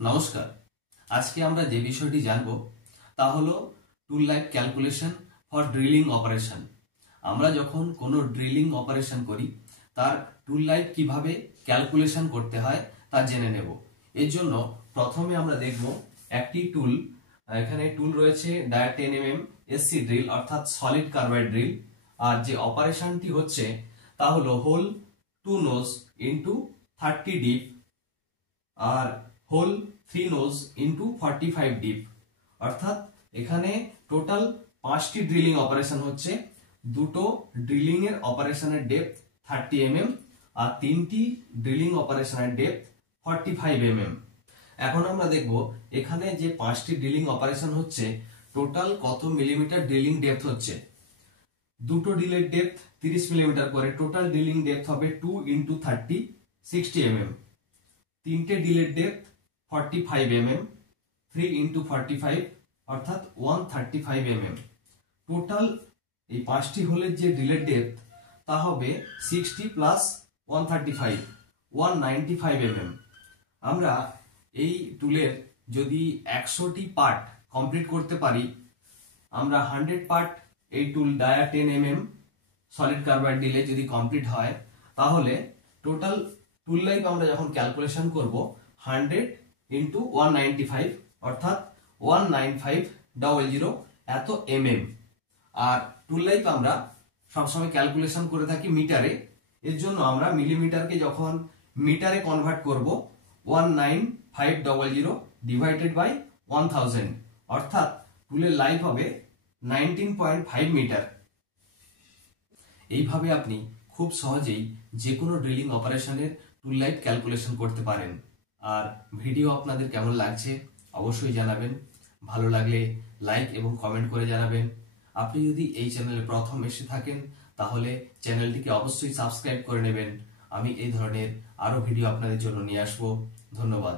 নমস্কার। আজকে আমরা যে বিষয়টি জানব তা হলো tool life calculation for drilling operation. আমরা যখন কোনো ড্রিলিং অপারেশন করি তার টুল লাইফ কিভাবে ক্যালকুলেশন করতে হয় তা জেনে নেব। এর জন্য প্রথমে আমরা দেখব একটি টুল। এখানে টুল রয়েছে ডায়া 10 mm এসসি ড্রিল অর্থাৎ সলিড কার্বাইড ড্রিল। আর যে অপারেশনটি হচ্ছে তা হলো হোল 2 নোজ ইনটু 30 ডিপ আর হোল 3 নোজ ইনটু 45 ডিপ। অর্থাৎ এখানে টোটাল 5টি ড্রিলিং অপারেশন হচ্ছে। দুটো ড্রিলিং এর অপারেশনের ডেপথ 30 mm আর 3টি ড্রিলিং অপারেশনের ডেপথ 45 mm। এখন আমরা দেখব এখানে যে 5টি ড্রিলিং অপারেশন হচ্ছে টোটাল কত মিলিমিটার ড্রিলিং ডেপথ হচ্ছে। দুটো ড্রিলের ডেপথ 30 মিলিমিটার করে, টোটাল ড্রিলিং ডেপথ হবে 2 ইনটু 30 60 mm। তিনটে ড্রিলের ডেপথ 45 mm, 3 ইনটু 45 অর্থাৎ 135 mm। টোটাল এই 5টি হোলের যে ড্রিলের ডেপথ তা হবে 60 প্লাস 135 195 mm। আমরা এই টুলের যদি 100টি পার্ট কমপ্লিট করতে পারি, আমরা 100 পার্ট এই টুল ডায়া 10 mm সলিড কার্বাইড ড্রিলে যদি কমপ্লিট হয় তাহলে টোটাল টুল লাইফ আমরা যখন ক্যালকুলেশন করব 100 ইনটু 195 অর্থাৎ 19500 এত mm। আর টুল লাইফ আমরা সবসময় ক্যালকুলেশন করে থাকি মিটারে। এর জন্য আমরা মিলিমিটারকে যখন মিটারে কনভার্ট করব 19500 ডিভাইডেড বাই 1000 অর্থাৎ টুলের লাইফ হবে 19.5 মিটার। এইভাবে আপনি খুব সহজেই যে কোনো ড্রিলিং অপারেশনের টুল লাইফ ক্যালকুলেশন করতে পারেন। আর ভিডিও আপনাদের কেমন লাগছে অবশ্যই জানাবেন। ভালো লাগলে লাইক এবং কমেন্ট করে জানাবেন। আপনি যদি এই চ্যানেলে প্রথম এসে থাকেন তাহলে চ্যানেলটিকে অবশ্যই সাবস্ক্রাইব করে নেবেন। আমি এই ধরনের আরো ভিডিও আপনাদের জন্য নিয়ে আসবো। ধন্যবাদ।